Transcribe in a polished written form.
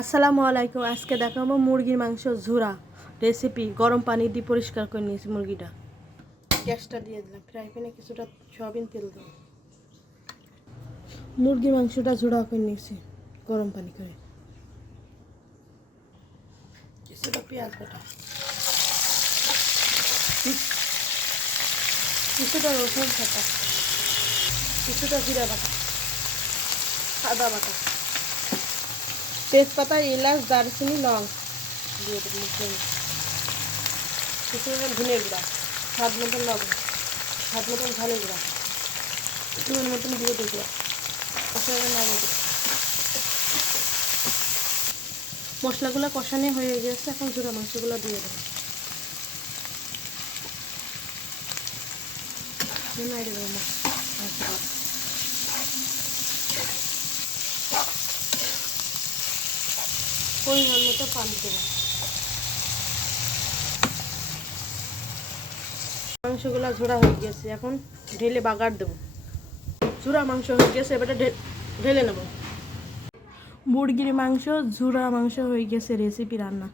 আসসালামু আলাইকুম। আজকে দেখাবো মুরগির মাংস ঝুরা রেসিপি। গরম পানি দিয়ে পরিষ্কার করে নিয়েছি মুরগিটা। গ্যাসটা দিয়ে দিলাম, ফ্রাই প্যানে কিছুটা সয়াবিন তেল দিলাম। মুরগির মাংসটা ঝুরা করে নিয়েছি গরম পানি করে। কিছুটা পেঁয়াজ বাটা, কিছুটা রসুন বাটা, কিছুটা জিরা বাটা, আদা বাটা, তেজপাতা, এলাচ, দারচিনি, লং দিয়ে দেবো। কিছুটা ধনে গুঁড়া, স্বাদ মতন লবণ, স্বাদ মতন ঝালের গুঁড়া, একটুখানি মতন দিয়ে দেবো। মশলাগুলো কষানো হয়ে গেছে, এখন ঝুরা মাংসগুলো দিয়ে দেবো। পরিমাণ মতো পানি দেবো। মাংসগুলো ঝোড়া হয়ে গেছে, এখন ঢেলে বাগার দেবো। ঝুরা মাংস হয়ে গেছে, এবারে ঢেলে নেব। মুরগির মাংস ঝুরা মাংস হয়ে গেছে রেসিপি রান্না।